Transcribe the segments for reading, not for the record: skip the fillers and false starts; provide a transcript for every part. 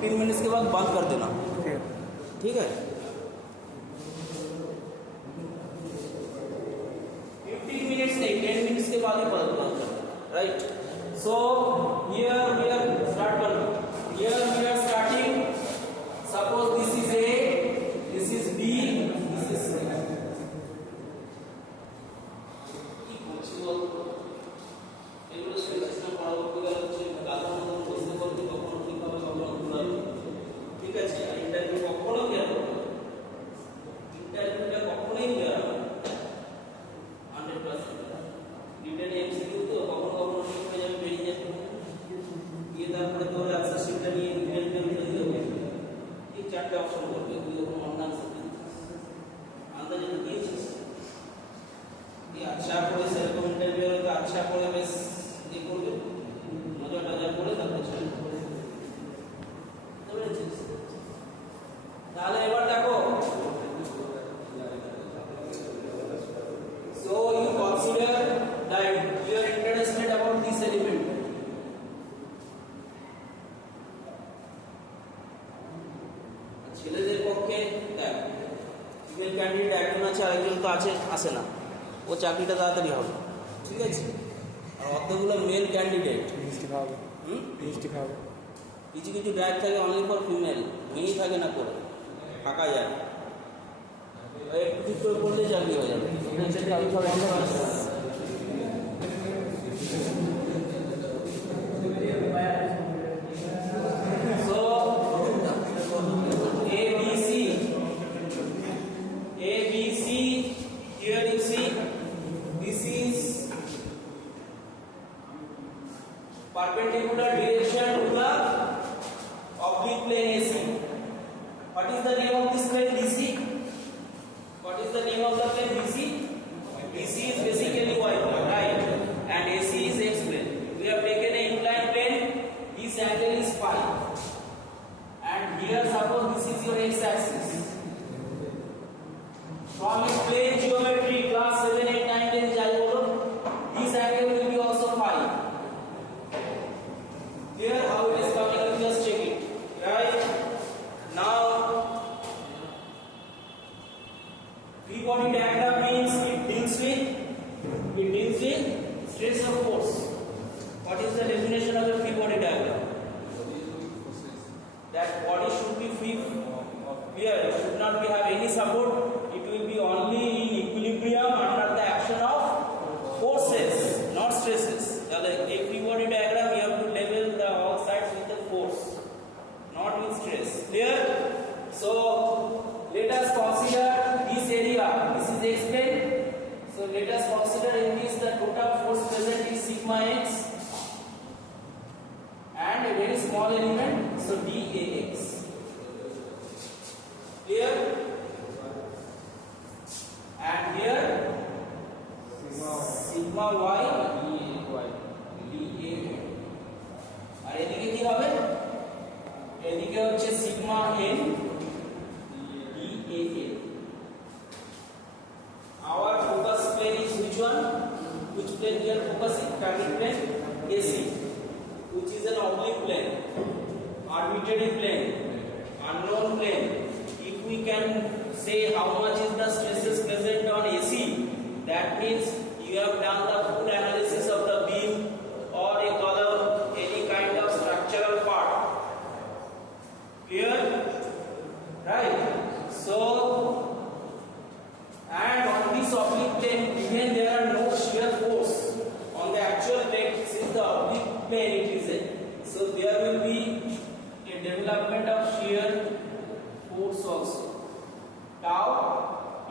15 minutes के बाद बंद कर देना, ठीक है? 15 मिनट्स नहीं, 10 मिनट्स के बाद ही बंद कर देना, right? So here we are start करना. Here we are starting. Suppose this is A, this is B, this is C. এগুলো সিস্টেম পরবর্তীকালে হচ্ছে গাধার মতো বুঝতে বলতে কখনো ঠিক হবে কখনো ভুল হবে, ঠিক আছে? ইন্টারভিউ কখনো ক্লিয়ার হবে, ইন্টারভিউটা কখনোই ক্লিয়ার হবে 100%। রিটেন এমসিকিউ তো কখনো কখনো ঠিক হয়ে যাবে, বেরিয়ে যাবে, গিয়ে তারপরে তোর আনসার শিটটা নিয়ে রিটেন তৈরি হবে, এই চারটে অপশন করবে, তুই যখন অন্য আনসার দিচ্ছিস আন্দাজে দিয়েছিস, ये अच्छा করে সেরকম ইন্টারভিউ হলে আচ্ছা করে বেশ এই করবে, মজা টজা করে তারপর চলে বুঝেছিস? তাহলে এবার দেখো, so you consider that you are interested about this element. ছেলেদের পক্ষে দেখ ফিমেল ক্যান্ডিডেট একজন আছে, আরেকজন তো আছে আসে না, ও চাকরিটা তাড়াতাড়ি হবে, ঠিক আছে? আর অতগুলো মেল ক্যান্ডিডেট কিছু কিছু ড্রাইভ থাকে অনলি ফর ফিমেল, মেয়েই থাকে না, করে ফাঁকা যায়, একটু ঠিক করে করলে চাকরি হয়ে যাবে। Here you see, this is perpendicular direction to the oblique plane AC. What is the name of this plane? DC. What is the name of the plane? DC. DC is basically y plane, right? And AC is x plane. We have taken an inclined plane. This angle is phi. And here suppose this is your x axis. From its plane geometry class 7, 8, 9, 10 jai bolo, this angle will be also phi. Here how it is coming, you just check it, right? Now free body diagram means it deals with stress or force. What is the definition of a free body diagram? That body should be free, here it should not be have any support, it will be only in equilibrium under the action of forces, not stresses. A free body diagram, you have to level the all sides with the force, not with stress. Clear? So let us consider this area, this is x plane. So let us consider in this the total force present is sigma x and a very small element, so dAx. Clear? And here sigma y dA, আর এদিকে কি হবে? এদিকে হচ্ছে sigma n dA. Our focus plane is which one? Which plane we are focusing? Target plane AC, which is an oblique plane, arbitrary plane, unknown plane. If we can say how much is the stresses present on AC, that means you have done the full analysis of the beam or a column, any kind of structural part. Clear? Right? So, and on this oblique plane, even there are no shear force on the actual plane, since the oblique plane it is a, so there will be a development of shear force also, tau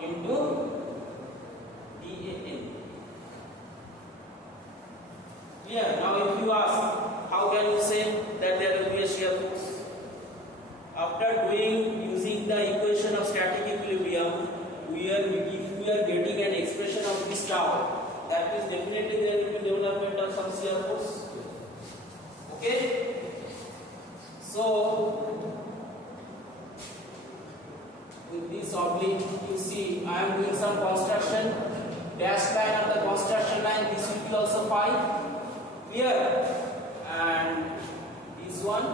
into dAn. Yeah, now if you ask, how can you say that there will be a shear force? After doing using the equation of static equilibrium, if we are getting an expression of this tau, that means definitely there will be development of some shear force. Okay? So with this oblique, you see I am doing some construction, dashed line on the construction line, this will be also phi. Clear? And this one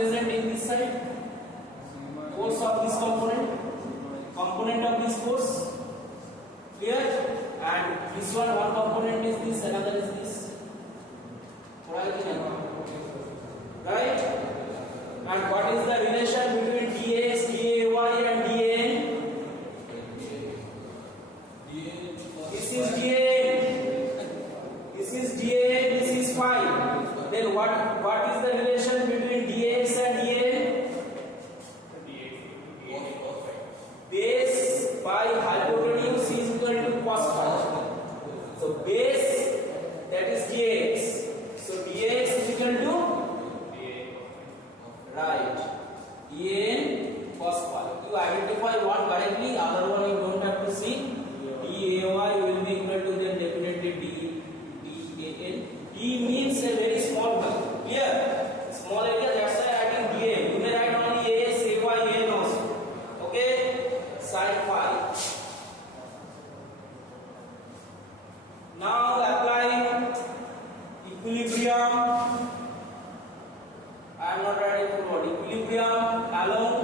present in this side? Force of this component of this force. Clear? And this one component is this, another is this. Right? And what is the relation between dx, dy and dan? This is dan. This is dan. This is phi. Then what is the relation between dx and dan? Base by hypotenuse is equal to cos phi. So base, that is dx. So dx is equal to right en cos phi. You identify one correctly, other one you don't have to see. Day will be equal to then definitely dan. D means a very small value. Clear? Small area, that's why I adding da. You may write only a, say y, n also. Okay? Sin phi. Now apply equilibrium. I am not writing forward. Equilibrium along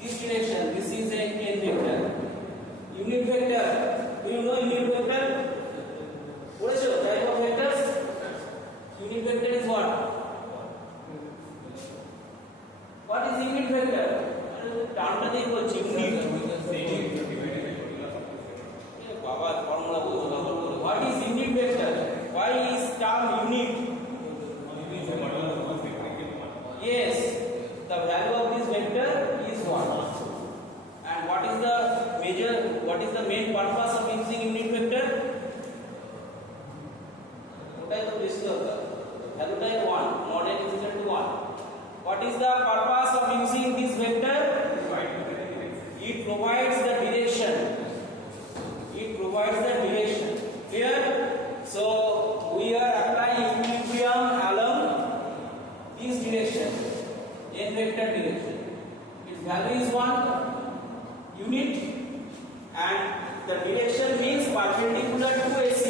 this direction. This is a n vector. Unit vector. Do you know unit vector? What is your type of vectors? Unit vector is what? What is unit vector? Termটা দিয়ে বলছি unit. বাবা formula বলছো না বলবো. What is unit vector? Why is term unit? Yes, the value of this vector is 1. And what is the main purpose of using unit vector? ওটাই তো বেশি দরকার. ভ্যালুটাই 1, mod n is equal to 1. What is the purpose of using this vector? It provides the direction. Clear? So we are applying equilibrium along this direction, n vector direction. Its value is 1 unit, and the direction means perpendicular to AC.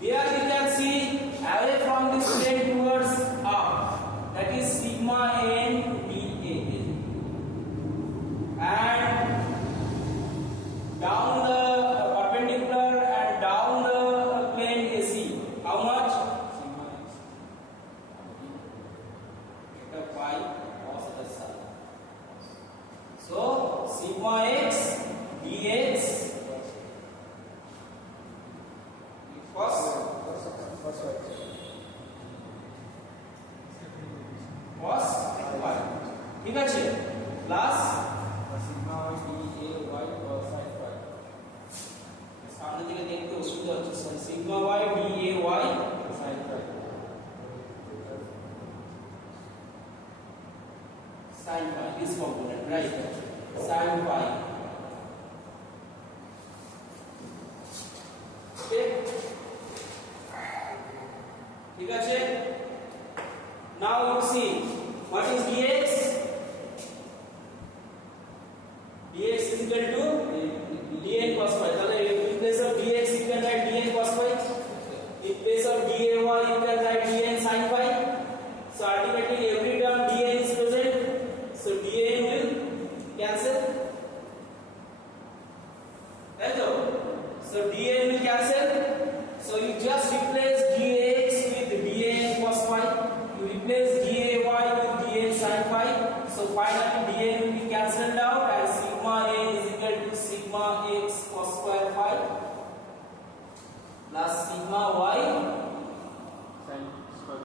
There you can see away from this plane towards up, that is sigma n dan, and down the perpendicular and down the plane AC. How much? Phi cos SI. So sigma x dx cos phi. ঠিক আছে? Plus sigma y cos phi. সামনে দিকে দেখতে অসুবিধা হচ্ছে, sigma y dy sin phi. Sin phi, this component, right? Sin phi. Okay? ঠিক আছে? Now